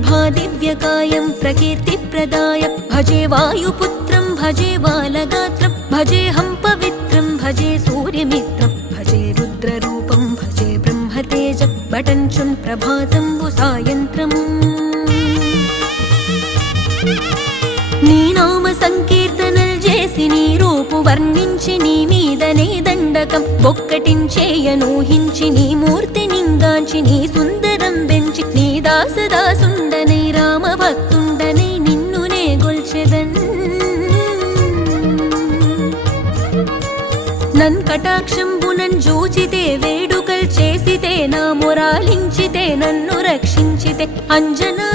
ప్రభాదివ్యకాయం ప్రకీర్తిప్రదాయ భజే వాయుపుత్రం భజే బాలగాత్రం భజేహం పవిత్రం భజే సూర్యమిత్రం భజే రుద్రరూపం భజే బ్రహ్మతేజం బటంచున్ ప్రభాతంబు సాయంత్రము నీ నామ సంకీర్తనల్ చేసి నీ రూపు వర్ణించి నీ మీదనే దండకం ఒక్కటించేయనూహించి నీ మూర్తి నింగాంచి నీ సుందరం బెంచి నీ దాసదాసుండనై రామ భక్తుండనై నిన్నునే గొల్చెదన్ నన్ కటాక్షంబునన్ జూచితే వేడుకల్ చేసితే నా మొరాలించితే నన్ను రక్షించితే అంజనా